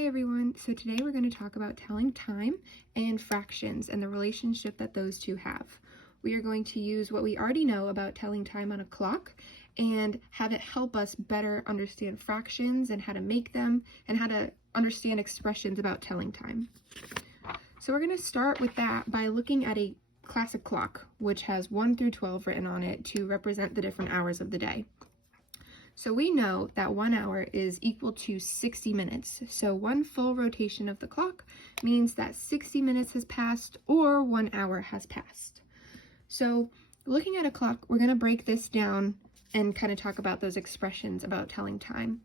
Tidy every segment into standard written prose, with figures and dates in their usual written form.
Hi everyone, so today we're going to talk about telling time and fractions and the relationship that those two have. We are going to use what we already know about telling time on a clock and have it help us better understand fractions and how to make them and how to understand expressions about telling time. So we're going to start with that by looking at a classic clock, which has 1 through 12 written on it to represent the different hours of the day. So we know that 1 hour is equal to 60 minutes. So one full rotation of the clock means that 60 minutes has passed or 1 hour has passed. So looking at a clock, we're going to break this down and kind of talk about those expressions about telling time.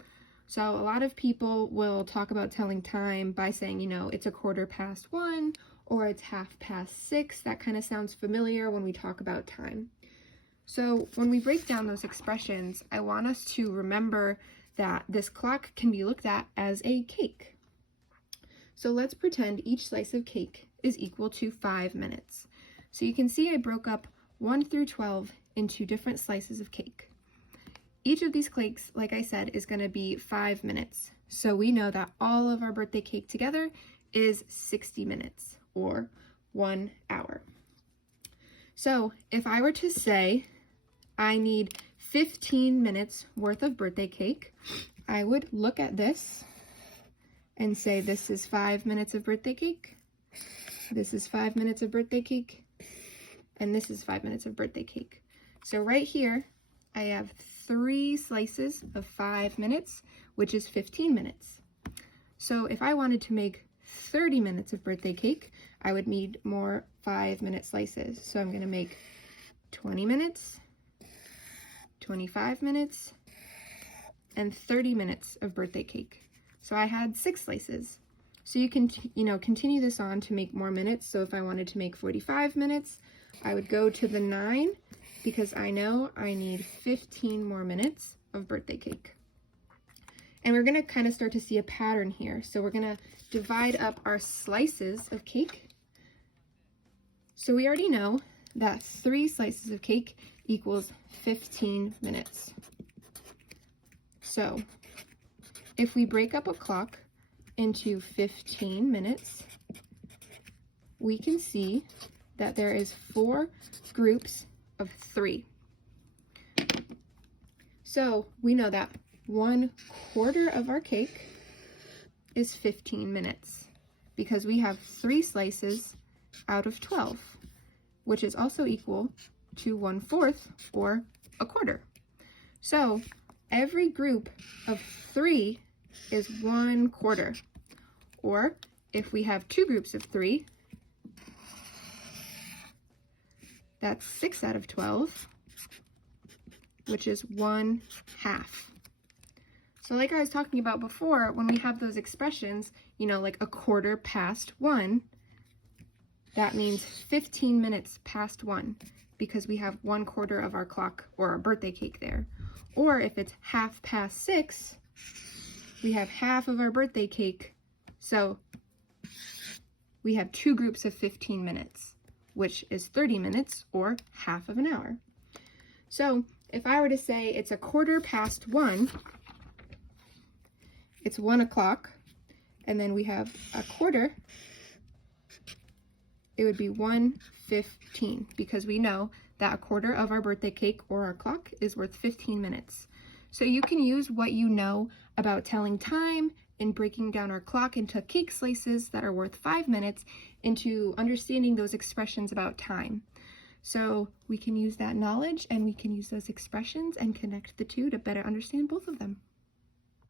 So a lot of people will talk about telling time by saying, it's 1:15 or it's 6:30. That kind of sounds familiar when we talk about time. So when we break down those expressions, I want us to remember that this clock can be looked at as a cake. So let's pretend each slice of cake is equal to 5 minutes. So you can see I broke up 1 through 12 into different slices of cake. Each of these cakes, like I said, is going to be 5 minutes. So we know that all of our birthday cake together is 60 minutes or 1 hour. So if I were to say I need 15 minutes worth of birthday cake, I would look at this and say this is 5 minutes of birthday cake, this is 5 minutes of birthday cake, and this is 5 minutes of birthday cake. So right here, I have 3 slices of 5 minutes, which is 15 minutes. So if I wanted to make 30 minutes of birthday cake, I would need more 5-minute slices. So I'm going to make 20 minutes, 25 minutes, and 30 minutes of birthday cake. So I had 6 slices. So you can, continue this on to make more minutes. So if I wanted to make 45 minutes, I would go to the 9 because I know I need 15 more minutes of birthday cake. And we're going to kind of start to see a pattern here. So we're going to divide up our slices of cake. So we already know that 3 slices of cake equals 15 minutes. So if we break up a clock into 15 minutes, we can see that there is 4 groups of 3. So we know that 1/4 of our cake is 15 minutes because we have 3 slices out of 12, which is also equal to 1/4 or 1/4. So every group of 3 is 1/4. Or if we have 2 groups of 3, that's 6 out of 12, which is 1/2. So like I was talking about before, when we have those expressions, like 1:15, that means 15 minutes past 1 because we have 1/4 of our clock or our birthday cake there. Or if it's 6:30, we have half of our birthday cake. So we have 2 groups of 15 minutes, which is 30 minutes or half of an hour. So if I were to say it's 1:15, it's 1 o'clock, and then we have 1/4, it would be 1:15 because we know that 1/4 of our birthday cake or our clock is worth 15 minutes. So you can use what you know about telling time and breaking down our clock into cake slices that are worth 5 minutes into understanding those expressions about time. So we can use that knowledge and we can use those expressions and connect the two to better understand both of them.